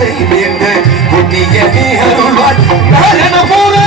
நாளை வேண்ட புண்ணிய நீ அருள்வாய் நாரண பூரண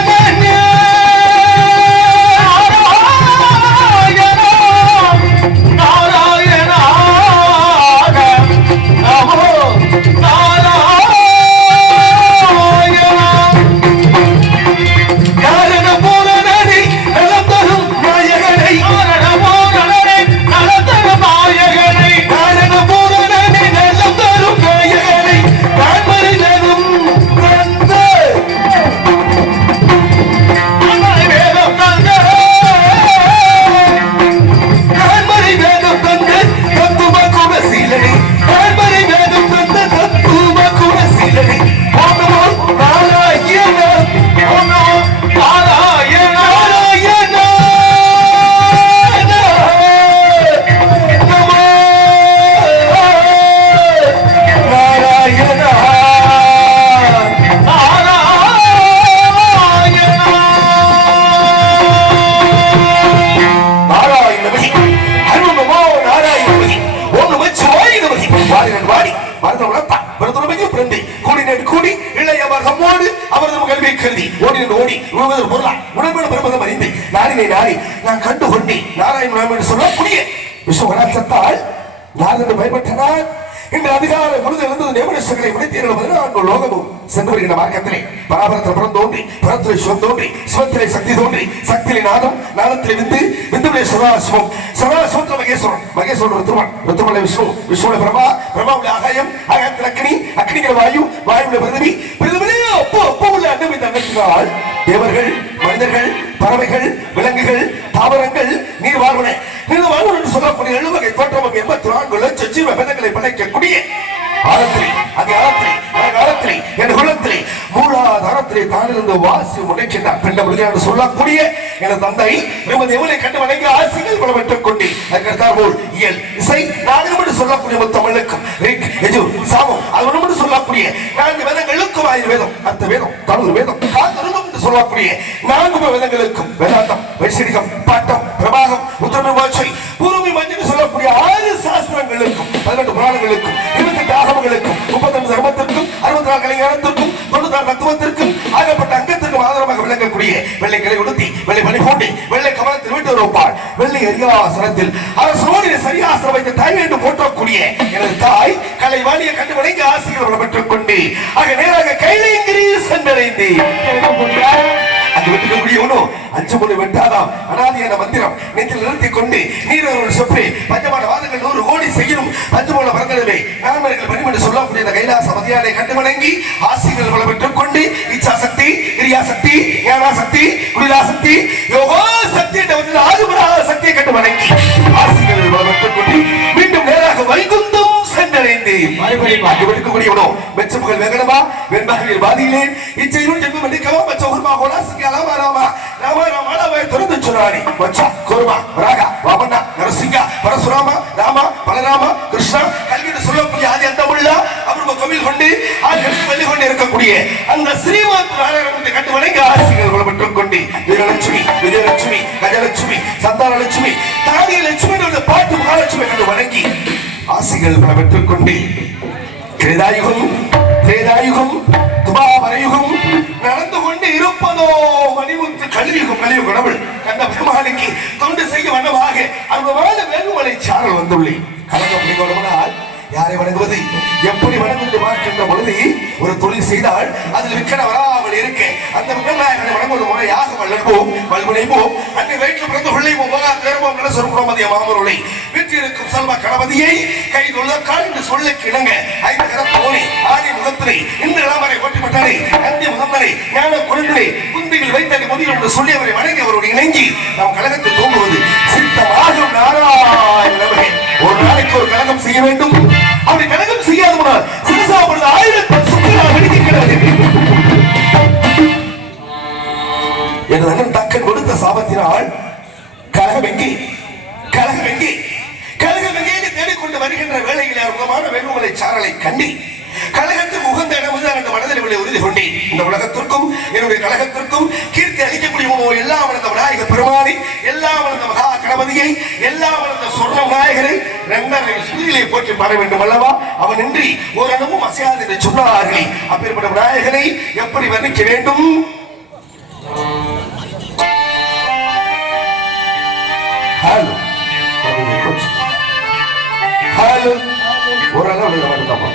நான் கண்டு கொண்டேன் நாராயணன் சொல்லக்கூடிய விஸ்வகராட்சத்தால் நாரதன் பயப்பட்டனார். இன்று அதிகாலை முழுது இருந்தது நேமனேஸ்வரரை விடுத்தீர்கள் 14 லோகமும் சென்று வருகின்ற மார்க்கத்திலே பராபரத்தில் புறம் தோன்றி புறத்திலே சிவம் தோன்றி சிவத்திலே சக்தி தோன்றி சக்தியிலே நாதம் நாதத்திலே விந்து விந்துவிலே சதாசிவம் சதாசிவத்தில் மகேஸ்வரன் மகேஸ்வரன் ருத்ரமலை விஷ்ணு விஷ்ணுவிலே பிரபா பிரபாவிலே ஆகாயம் ஆகாயத்தில் அக்னி அக்னிகிற வாயு வாயுவிலே பிரதிபி பிரதிபிலே அப்போ உள்ள அண்டம் இந்த அண்டத்தினால் தேவர்கள் மனிதர்கள் பறவைகள் விலங்குகள் தாவரங்கள் நீர் வாழ்வன என்று சொல்லக்கூடிய 7 வகை தோற்றம் 84 லட்சம் ஜீவ வேதங்களை படைக்கக்கூடிய ஆழத்திலே அதிகாலத்திலே என் குலத்திலே மூலாதாரத்திலே தானிருந்து வாசி முனைக்கின்றார் பெண்ட முடியாது சொல்லக்கூடிய எனது தந்தை நமது எவனை கண்டு வணங்கி ஆசிகள் பலவற்றைக் கொண்டு அதற்காக போல் இயல் இசை நான்கு என்று சொல்லக்கூடிய தமிழுக்கும் ரிக் யஜு சாமம் அது என்று சொல்லக்கூடிய 4 வேதங்களுக்கும் ஆயுர்வேதம் அர்த்த வேதம் தமிழ் வேதம் காதருமம் என்று சொல்லக்கூடிய 4 வேதங்களுக்கும் வேதாந்தம் வைசரிகம் பாட்டம் பிரபாகம் உத்தரவு வாட்சை பூர்வமி மஞ்சள் சொல்லக்கூடிய 6 சாஸ்திரங்களுக்கும் 18 புராணங்களுக்கும் 28 ஆகமங்களுக்கும் 32 தர்மத்திற்கும் 64 கலைஞானத்திற்கும் 96 தத்துவத்திற்கும் ஆகப்பட்ட அங்கத்திற்கும் ஆதாரமாக விளங்கக்கூடிய வெள்ளை கிளை உடுத்தி வெள்ளை பணி பூண்டி வெள்ளை கமலத்தில் வீட்டு வருவாள் வெள்ளை அரியாசனத்தில் அரசோடு சரியாசனம் வைத்த தாய் என்று போற்றக்கூடிய எனது தாய் கலைவாணியை கண்டு வணங்கி ஆசிரியர் பெற்றுக் கொண்டு ஆக நேராக கைலைங்கிரி சென்றடைந்தேன். அது வெட்டுக்கூடியவனோ 5 முறை வெட்டாதாம் அனாதியான மந்திரம் நெஞ்சில் நிறுத்திக் கொண்டு நீரவர்கள் சொப்பே பஞ்சமான வாதங்கள் 100 கோடி செய்யணும் 5 மூல வரங்களவே நான்மர்கள் பணிமன்று சொல்லக்கூடிய இந்த கைலாச மதியானை கண்டு வணங்கி ஆசிகள் வள பெற்றுக் கொண்டு இச்சா சக்தி கிரியா சக்தி ஞானா சக்தி குடிலா சக்தி யோகா சக்தி என்ற ஆதிபரா சக்தியை கண்டு வணங்கி ஆசிகள் வள பெற்றுக் கொண்டு மீண்டும் நேராக வைகுந்தம் சென்றடைந்தேன். வெட்டுக்கூடியவனோ மெச்சப்புகள் வேகனமா வெண்பாகவில் பாதியிலே இச்சையினும் ஜென்மம் எடுக்கவா மச்ச உருமா கோலாசிக்க அலாமா ராமா ராமா ராமாவை துறந்து சொன்னாரி மச்சா கோர்மா ராகா வாமண்ணா நரசிங்கா பரசுராமா ராமா பலராமா கிருஷ்ணா கல்வின்னு சொல்லக்கூடிய ஆதி அந்த உள்ள அப்புறம் கோவில் கொண்டு வெள்ளி கொண்டு இருக்கக்கூடிய அந்த ஸ்ரீமத் நாராயணத்தை கண்டு வணங்கி ஆசிரியர்கள் பெற்றுக் கொண்டு வீரலட்சுமி விஜயலட்சுமி கஜலட்சுமி சந்தான லட்சுமி தானிய லட்சுமி பாட்டு மகாலட்சுமி கண்டு வணங்கி ஆசிகள் பெற்றுக் கொண்டு திரேதாயுகம் துபாவரயுகம் நடந்து கொண்டு இருப்பதோ மணிமுத்து கலியுகம் கலியுக கடவுள் கண்ட பெருமாளுக்கு தொண்டு செய்ய வண்ணமாக அற்புதமான வேலுமலை சாரல் வந்துள்ளேன். கலங்கப்படினால் யாரை வணங்குவது எப்படி வணங்குவது பார்க்கின்ற பொழுது ஒரு தொழில் செய்தால் அதில் விக்கன வராமல் இருக்க அந்த விக்கநாயகனை வணங்குவது முறையாக வல்லற்போம் வல்முனைப்போம் அன்னை வயிற்று பிறந்து கொள்ளைவோம் தேர்வோம் என சொற்பமதிய மாமருளை வீட்டிற்கும் செல்வ கணபதியை கை தொழுதக்கால் என்று சொல்ல கிணங்க 5 கரத்தோனே ஆடி முகத்தினை இந்த இளமரை ஓட்டிப்பட்டாரே அந்தி முகந்தனை ஞான குழந்தை குந்தியில் வைத்தனை முதியில் என்று சொல்லி அவரை வணங்கி அவருடைய இணங்கி நாம் கழகத்தில் தூங்குவது சித்தமாகும் நாராயணமே. ஒரு நாளைக்கு ஒரு கழகம் செய்ய வேண்டும். அப்படி கழகம் செய்யாத போனால் சிறுசாவது 1000 சுற்றுலா வெடிக்கிறது எனது அண்ணன் தக்கன் கொடுத்த சாபத்தினால் கழகம் எங்கே தேடிக்கொண்டு வருகின்ற வேளையில் அற்புதமான வேலுமலை சாரலை கண்டி கழகத்துக்கு உகந்த இடம் அந்த மனதில் என்னுடைய உறுதி கொண்டே இந்த உலகத்திற்கும் என்னுடைய கழகத்திற்கும் கீர்த்தி அளிக்கக்கூடிய எல்லாம் வளர்ந்த விநாயக பெருமானை, எல்லாம் வளர்ந்த மகா கணபதியை, எல்லாம் வளர்ந்த சொர்ண விநாயகரை 2 சுதியிலே போற்றி பாட வேண்டும் அல்லவா? அவன் இன்றி ஓரளவும் அசையாது என்று சொன்னார்களே, அப்பேற்பட்ட விநாயகரை எப்படி வர்ணிக்க வேண்டும்? ஹலோ ஹலோ ஓரளவு வருத்தமா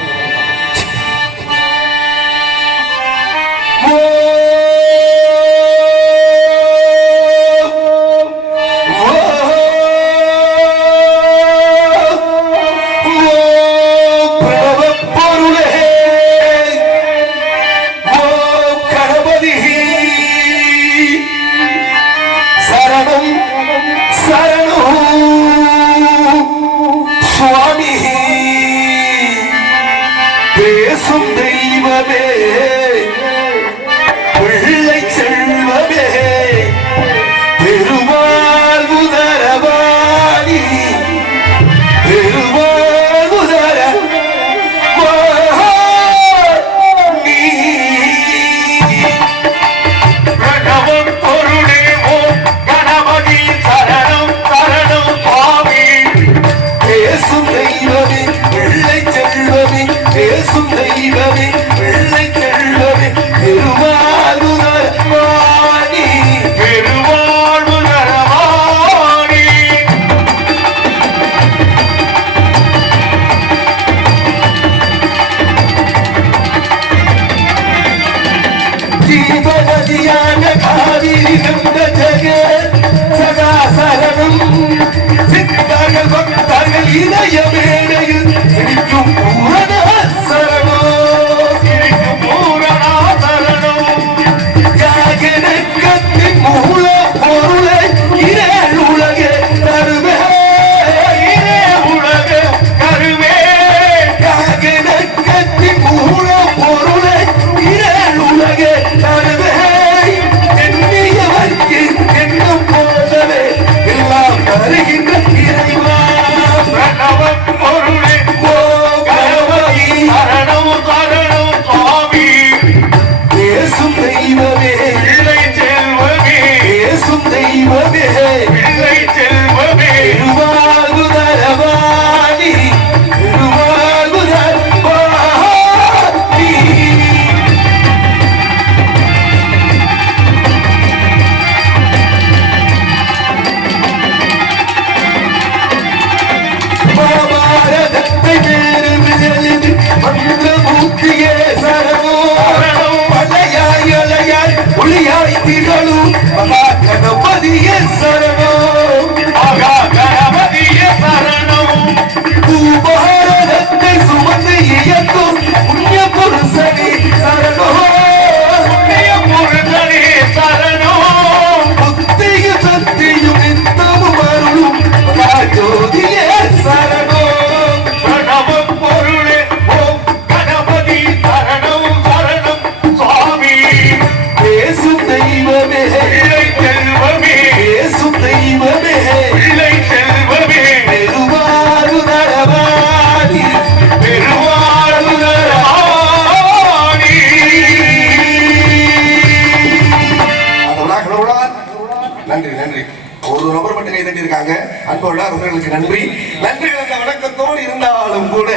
நன்றி. நன்றி கலந்த வணக்கத்தோடு இருந்தாலும் கூட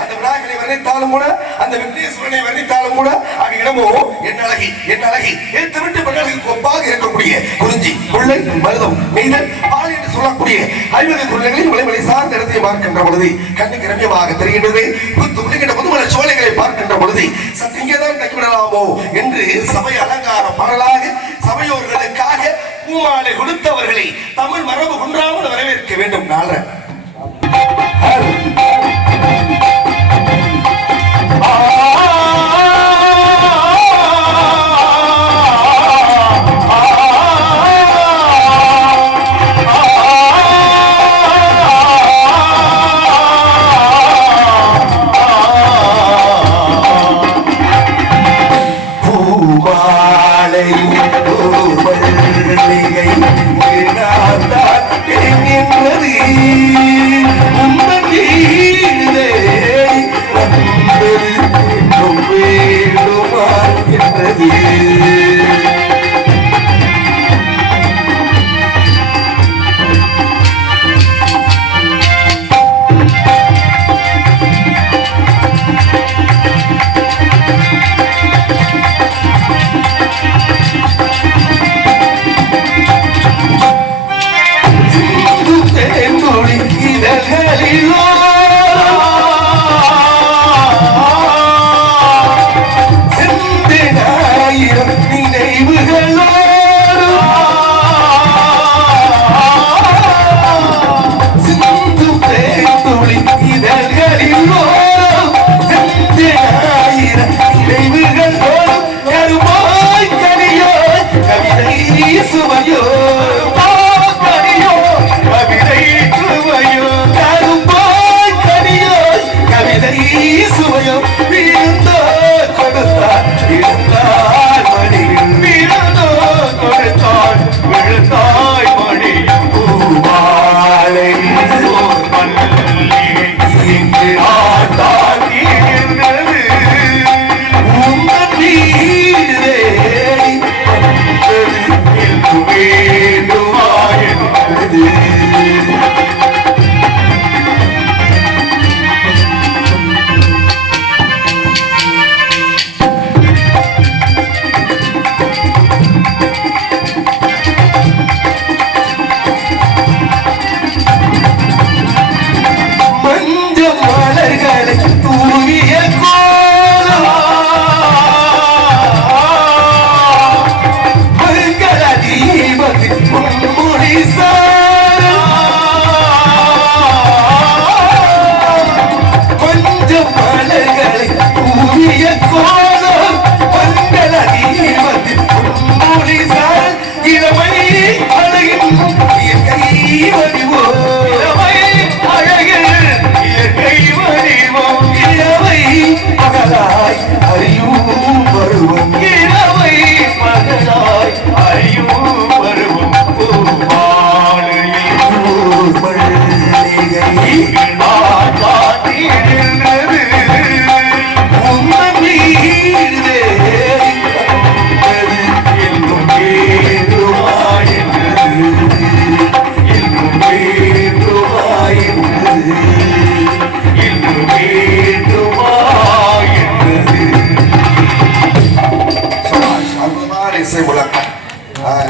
அந்த விநாயகரை வர்ணித்தாலும் கூட அந்த விக்னேஸ்வரனை வர்ணித்தாலும் கூட அது இடமோ என் அழகி எழுத்து விட்டு பெண்ணழகிக்கு ஒப்பாக இருக்கக்கூடிய குறிஞ்சி, முல்லை, மருதம், நெய்தல், பால் என்று சொல்லக்கூடிய 50 குழந்தைகளின் விளைவலை சார்ந்த இடத்தை பார்க்கின்ற பொழுது கண்ணுக்கு ரம்யமாக தெரிகின்றது. புத்து விழுகின்ற முதுமல சோலைகளை பார்க்கின்ற பொழுது சற்று இங்கேதான் தங்கிவிடலாமோ என்று சபை அலங்கார பாடலாக சபையோர்களுக்காக பூமாலை கொடுத்தவர்களை தமிழ் மரபு குன்றாமல் வரவேற்க வேண்டும். நாள பூமாலை என்றும் வேண்டுமா என்றது.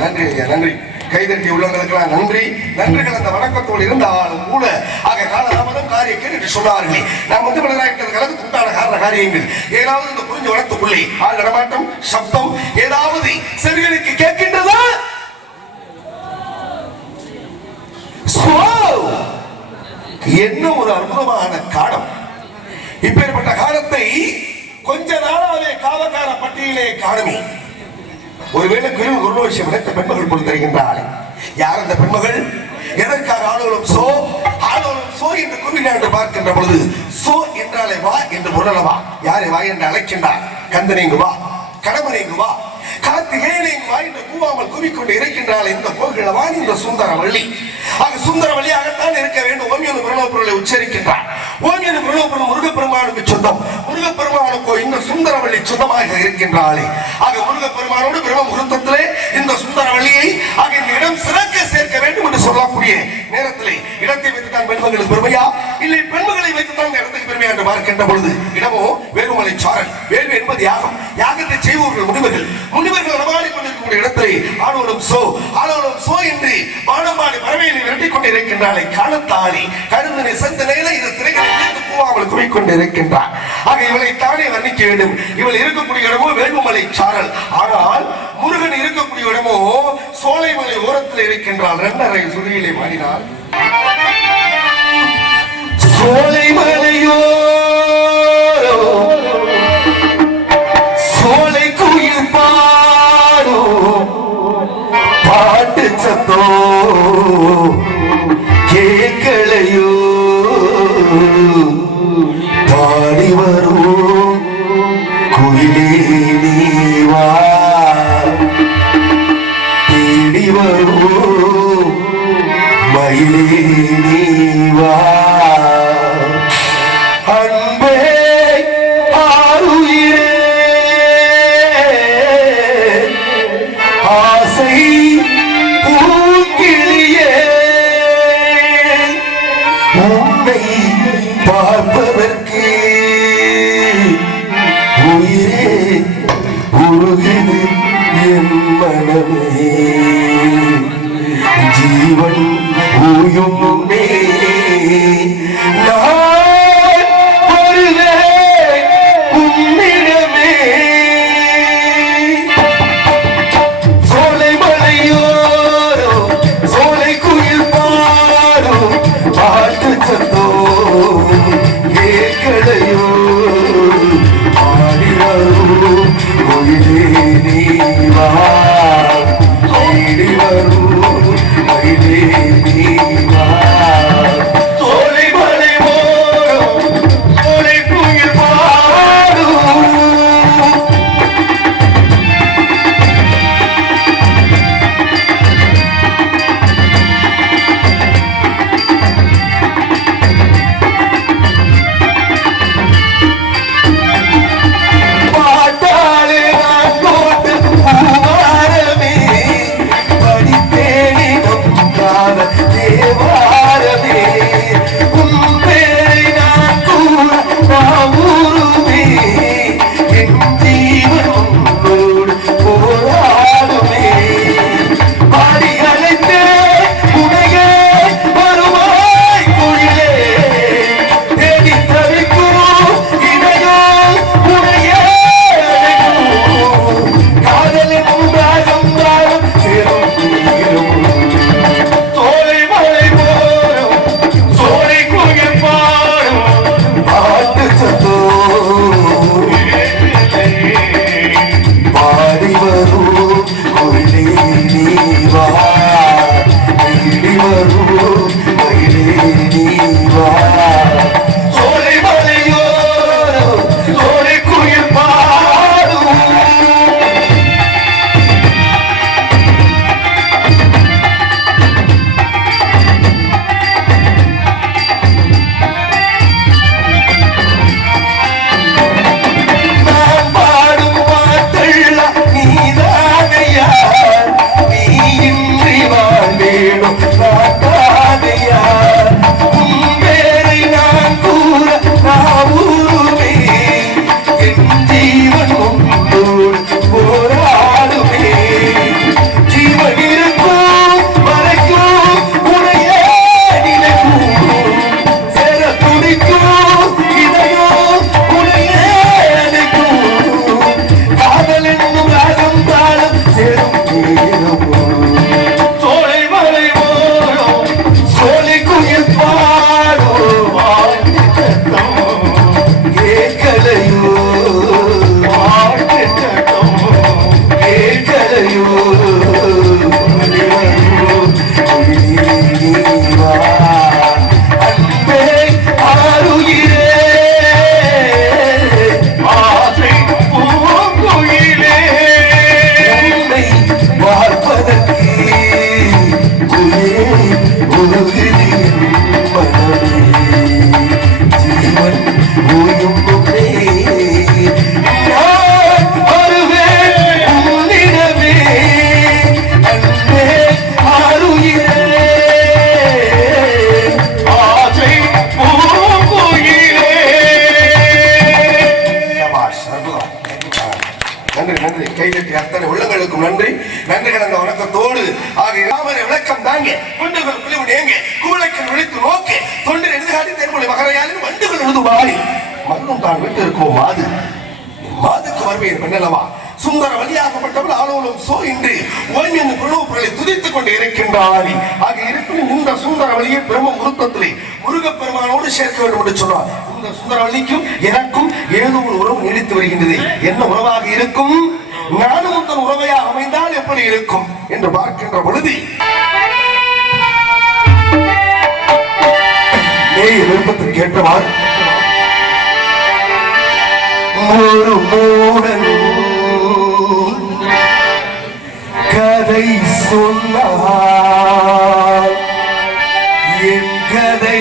நன்றி நன்றி. கைதட்டி உள்ளவங்களுக்கெல்லாம் நன்றி. நன்றிகள் அந்த வணக்கத்தோடு இருந்தாலும் கூட ஆக காலதாமதம் காரியம் என்று சொன்னார்கள். நாம் வந்து கலந்து உண்டான காரண காரியங்கள் ஏதாவது இந்த புரிஞ்சு வளர்த்துக்குள்ளே ஆள் நடமாட்டம் சப்தம் ஏதாவது செவிகளுக்கு கேட்கின்றதா? என்ன ஒரு அற்புதமான காலம். இப்பேற்பட்ட காலத்தை கொஞ்ச நாளாவே காவக்கார பட்டியலே காணுமே. ஒருவேளை குருநோஷம் விளைத்த பெண்மகள் போல் தெரிகின்றாள். யார் அந்த பெண்மகள்? எதற்காக ஆளோலம் சோ என்று கூறினார் என்று பார்க்கின்ற பொழுது சோ என்றாலே வா என்று பொருளவா. யாரை வா என்று அழைக்கின்றார்? கந்தனை வா, கடமனை வா, கார்த்திகேயனை வா என்று கூவாமல் கூவிக்கொண்டு இருக்கின்றாள். இந்த கோகிழவான் இந்த சுந்தரவள்ளி. ஆக சுந்தரவள்ளியாகத்தான் இருக்க வேண்டும். ஓம் எனும் பிரணவ பொருளை உச்சரிக்கின்றார். ஓம் எனும் பிரணவ பொருள் முருகப்பெருமானுக்கு சொந்தம். முருகப்பெருமானுக்கோ இந்த சுந்தரவள்ளி சொந்தமாக இருக்கின்றாளே. ஆக முருகப்பெருமானோடு பிரம்ம முகூர்த்தத்திலே இந்த சுந்தரவள்ளியை ஆக இந்த இடம் சிறக்க சேர்க்க வேண்டும் என்று சொல்லக்கூடிய நேரத்திலே இடத்தை வைத்துத்தான் பெண்மகளுக்கு பெருமையா, இல்லை பெண்மகளை வைத்துத்தான் இடத்துக்கு பெருமையா என்று பார்க்கின்ற பொழுது இடமோ வேறுமலை சாரல். வேள்வி என்பது யாகம். யாகத்தை செய்வோர்கள் முனிவர்கள். முனிவர்கள் நடமாடி கொண்டிருக்கக்கூடிய இடத்திலே ஆளோலம் சோ என்று வானம்பாடி பறவையை விரட்டிக் கொண்டிருக்கின்றாளே காலத்தாளி கருந்தனை செந்த நேர இந்த திரைகளை இழுத்து போவாமல் குவிக்கொண்டிருக்கின்றார். ஆக இவளை தானே வர்ணிக்க வேண்டும். இவள் இருக்கக்கூடிய இடமோ வேள்விமலை சாரல். ஆனால் முருகன் இருக்கக்கூடிய இடமோ சோலைமலை ஓரத்தில் இருக்கின்றாள். 2.5 சுதியிலே மாறினாள். சோலைமலையோ சோலை குயில் பாடோ பாட்டு சத்தோ கேட்கலையோ பாடி வரும் குயிலே நீவா தேடி வரும் மயிலே நீவா அன்பே உருகுது என் மனமே ஜீவன் ஓயும் முன்னே நான் வருவேன் உன்னிடமே சோலை மலையோரோ சோலை குயில் பாரோ பாட்டு சத்தோ கேட்கலையோ ஆடிவரோ கோயிலே நீவா தேடி வரும் கோயிலே நீவா சோலை மலை ஓரோ சோலை குயில் பாரோ பாட்டாளே நான் போட்டு பூவாரமே படித்தேனே நம்கான தேவாரமே உன் பேரை நான் கூற நான் ஊருமே என் ஜீவன் உன்னோடு போராடுமே பாடி அழைத்தே உனையே வருவாய் குயிலே தேடி தவிக்கும் இதையோ உனையே அழைக்கும் காதலின் ராகம் ராகம் சேரும் தீரும் சோலை மலை போரும் சோலை குயில் பாடும் பாட்டு சத்தோ பாடி வரும் கோயிலே நீவா தேடி வரும் கோயிலே நீவா சோலை மலையோரோ சோலை குயில் பாடும் நான் பாடும் பாட்டெல்லாம் நீதானையா நீ இன்றி வாழ்வேணும் நான் தானையா உன் பேரை நான் கூற நான் ஊருமே என் ஜீவன் உன்னோடு போராடுமே ஜீவன் இருக்கும் வரைக்கும் உனையே நினைக்கும் சேர துடிக்கும் இதையோ உனையே அழைக்கும் காதல் என்னும் ராகம் தாளம் சேரும் தீரமோ சோலை மலை ஓரம் சோலை குயில் பாடோ வாழ்த்து சத்தம் கேட்கலையோ வாழ்த்து சத்தம் கேட்கலையோ நீவா அன்பே ஆருயிரே ஆசை பூங்குயிலே உன்னை பார்ப்பதற்கு குயிலே உருகுது என் மனமே ஜீவன் ஓயும் முன்னே நான் வருவேன் உன்னிடமே அன்பே ஆருயிரே ஆசை பூங்குயிலே சபாஷ் அற்புதம் நன்றி நன்றி கைதட்டி அத்தனை உள்ளங்களுக்கும் நன்றி நன்றி கலந்த வணக்கத்தோடு ஆக இராமரை விளக்கம் தாங்க குண்டுகள் குளிவுடையங்க குவளைக்கல் விழித்து நோக்க தொண்டில் எதிர்காட்டி தென்மொழி மகரையாளின் வண்டுகள் எழுது வாரி மண்ணும் தான் விட்டு இருக்கும் மாது மாதுக்கு வருவேன் பெண்ணல்லவா சுந்தர வழியாகப்பட்டவள் ஆலோலம் சோ இன்று ஓய்மின் பிரணவ பொருளை துதித்துக் கொண்டு இருக்கின்றாரி ஆக இருப்பினும் இந்த சுந்தர வழியை பிரம்ம முருத்தத்திலே முருகப்பெருமானோடு சேர்க்க வேண்டும் என்று சொன்னார் இந்த சுந்தர வழிக்கும் எனக்கும் ஏதோ ஒரு உறவு நீடித்து வருகின்றது என்ன உறவாக இருக்கும் நானும் உங்கள் உறவையாக அமைந்தால் எப்படி இருக்கும் என்று பார்க்கின்ற பொழுது விருப்பத்தில் கேட்டவார் ஒரு மூடன் கதை சொன்னார் என் கதை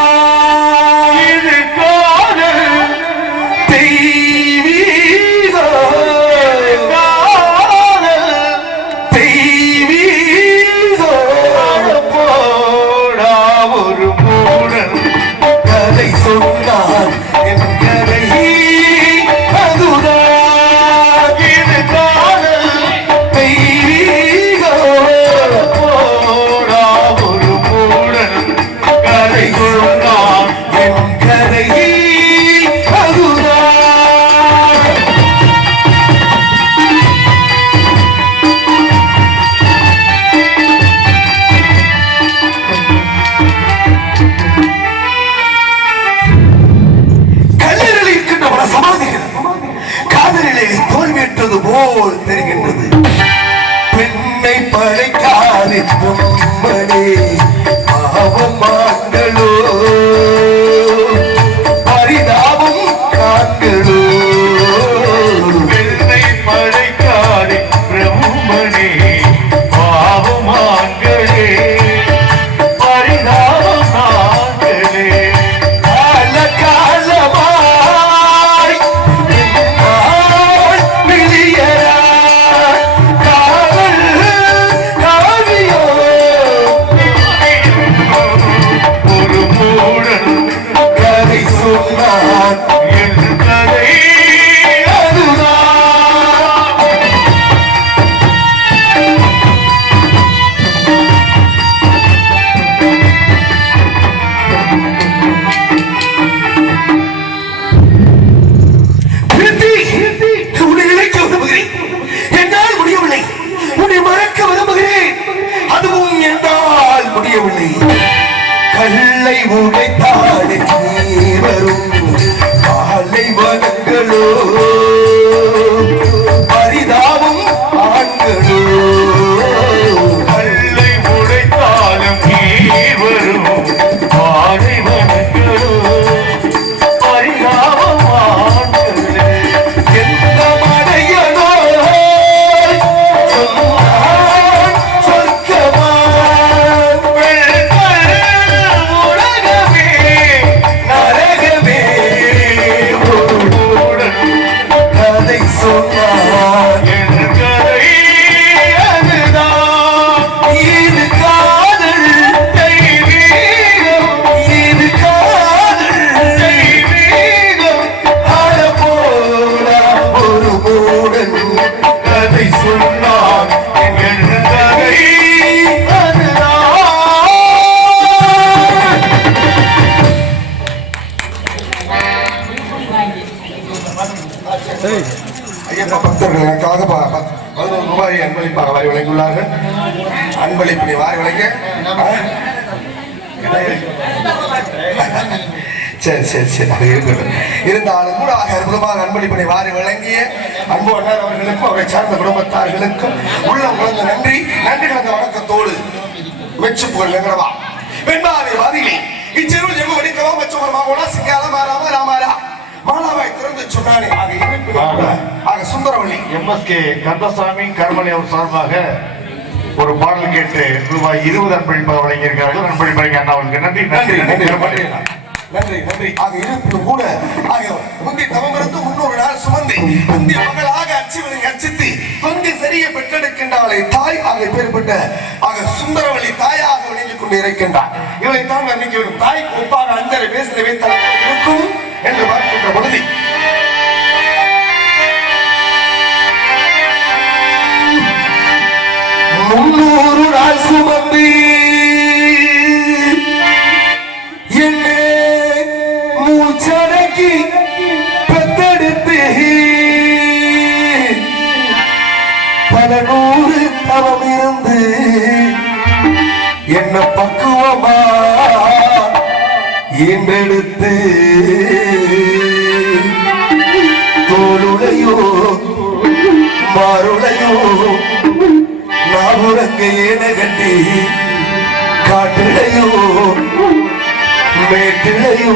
அதுதான் இது காதல் தெய்வீக காதல் தெய்வீக போடா ஒரு மூடன் கதை சொன்னார் என் கதை போல் தெரிகின்றது. பெண்ணை படைக்காது பொம்மனே பாவமாங்களோ பரிதாபம் காண்களோ. பெண்ணை படைக்காது பிரம்மனே பாவமாங்களே பரிதாபம் காண்களே. கால காலமாய் விழியரா காவல் காவியோ ஒரு மூடன் கதை சொன்னான் என் கதை உன்னை நினைக்க விரும்புகிறேன், என்னால் முடியவில்லை. உன்னை மறக்க விரும்புகிறேன், அதுவும் என்னால் முடியவில்லை. கல்லை உடைத்தாலே நீ வரும் காலை வனங்களோ பரிதாபம் ஆண்களோ. கல்லை உடைத்தாலும் நீர் வரும் பாலைவனங்களோ பரிதாபம் ஆண்களே. எந்த மடையனோ சொன்னான் சொர்க்கமா உலகமே நரகமே. கதை சொன்னான் என் கதை அதுதான். இது காதல் தெய்வீகம் இது காதல் தெய்வீகம் அட போடா ஒரு மூடன் கதை சொன்னான் என் கதை அதுதான். ஐயப்பா பக்தர்கள் எனக்காக 11 ரூபாய் அன்பளிப்பாக வாரி வழங்கியுள்ளார்கள். அன்பளிப்பினை வாரி வழங்க சரி சரி சரி அது இருக்கட்டும். இருந்தாலும் கூட அற்புதமாக அன்பளிப்பினை வாரி வழங்கிய அன்பு அண்ணர் அவர்களுக்கும் அவரை சார்ந்த குடும்பத்தார்களுக்கும் உள்ளம் குழந்த நன்றி கலந்த வணக்கத்தோடு மெச்சு புகழ் வெங்கடவா வெண்பாவை வாதிலே இச்சிறு ஜென்ம வடிக்கவா மச்சவர் மாவோனா சிங்கால மாறாம ராமாரா மாலாவாய் திறந்து சொன்னானே ஆக சுந்தரவள்ளி MSK கந்தசாமி கருமலை அவர் சார்பாக ஒரு பாடல் கேட்டு ரூபாய் 20 அன்பளிப்பாக வழங்கியிருக்கிறார்கள். அன்பளிப்பாக அண்ணாவுக்கு நன்றி நன்றி நன்றி கருமலை. நன்றி நன்றி ஆக இருப்பினும் கூட ஆக முந்தி தவமிருந்து 300 நாள் சுமந்து முந்தைய மகளாக அச்சுவனை அச்சித்து தொந்தி சரிய பெற்றெடுக்கின்றாளை தாய் ஆக பேர்பட்ட ஆக சுந்தரவள்ளி தாயாக விளங்கிக் கொண்டு இருக்கின்றார். இவளை தான் வர்ணிக்க வேண்டும். தாய் ஒப்பாக அஞ்சலை பேசினவை தலைவர் இருக்கும் என்று பார்க்கின்ற பொழுது 300 நாள் சுமந்து என்னை மூச்சடக்கி பெத்தெடுத்து பல நூறு தவம் இருந்து என்ன பக்குவமா ஈண்டெடுத்து தோளுடையோ மாருளையோ நாவுரங்க ஏன கட்டி காட்டிலையோ மேட்டிலையோ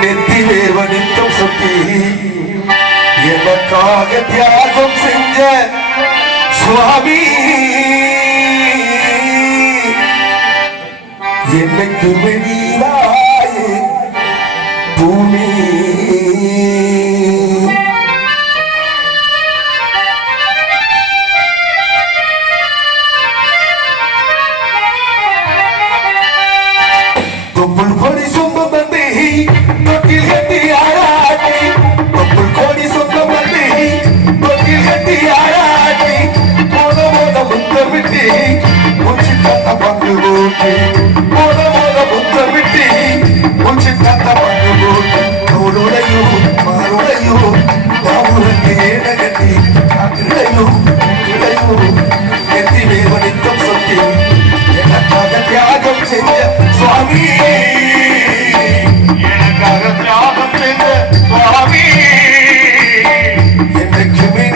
நெத்தி வேர்வனித்தம் சுத்தி எனக்காக தியாகம் செஞ்ச சுவாமி என்னைக்கு வெளியாயே பூமி தொப்புள் கொடி சொந்தம் வந்து தொட்டில் கட்டி ஆராட்டி தொப்புள் கொடி சொந்தம் வந்து தொட்டில் கட்டி ஆராட்டி மோத முத்தமிட்டு உச்சி கத்த பங்கு போட்டு மோத முத்தமிட்டு உச்சி கத்த பங்கு போட்டு தோளுடையோ மாருடையோ தாவுரக்கு ஏன கட்டி காற்றிலையோ இளையோ எத்தி வேவனித்தம் சொத்தி எனக்காக தியாகம் செஞ்ச சுவாமி எனக்காக தியாகம் செய்த சுவாமி என்றைக்குமே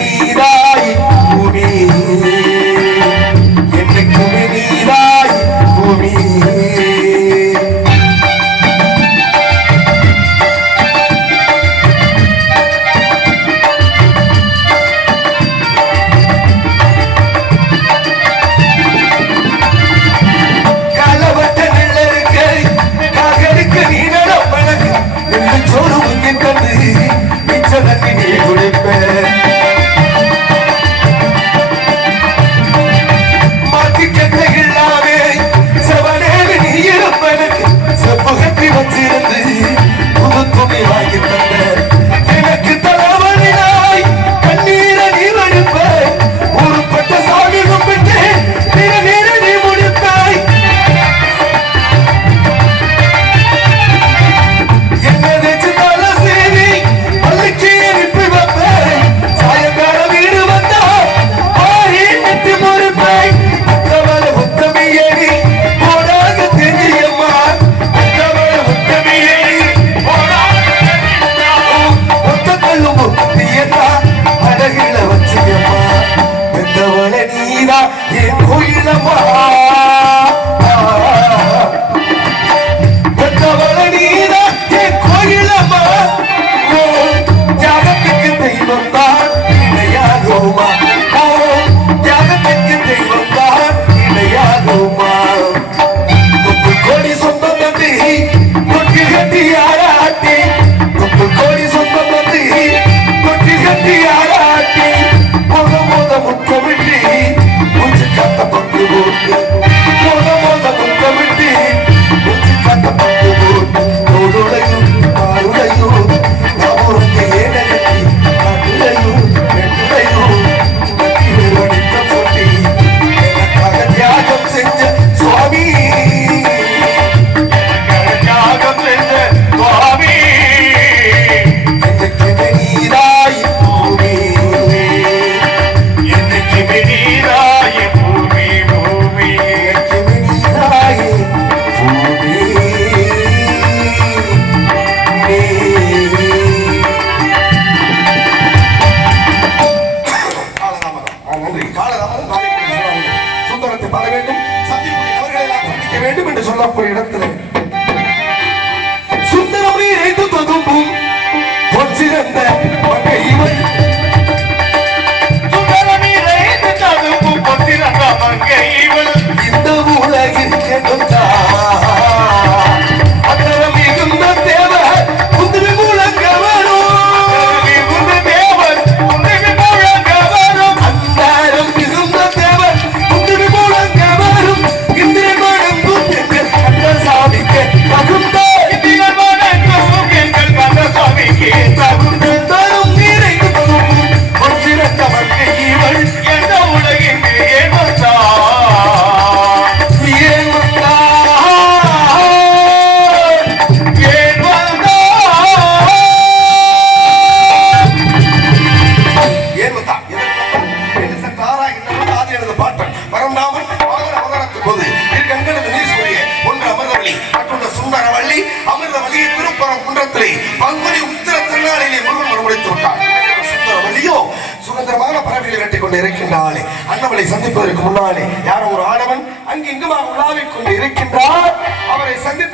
பங்குனி உத்திர திருநாளிலே முருகன் மனமுடைத்து விட்டார். சுந்தரவல்லியோ சுதந்திரமான பறவைகளை கட்டிக் கொண்டு இருக்கின்றாளே, அண்ணவளை சந்திப்பதற்கு முன்னாலே யாரோ ஒரு ஆடவன் அங்கு இங்குமாக உலாவிக் கொண்டு இருக்கின்றார். அவரை சந்தித்து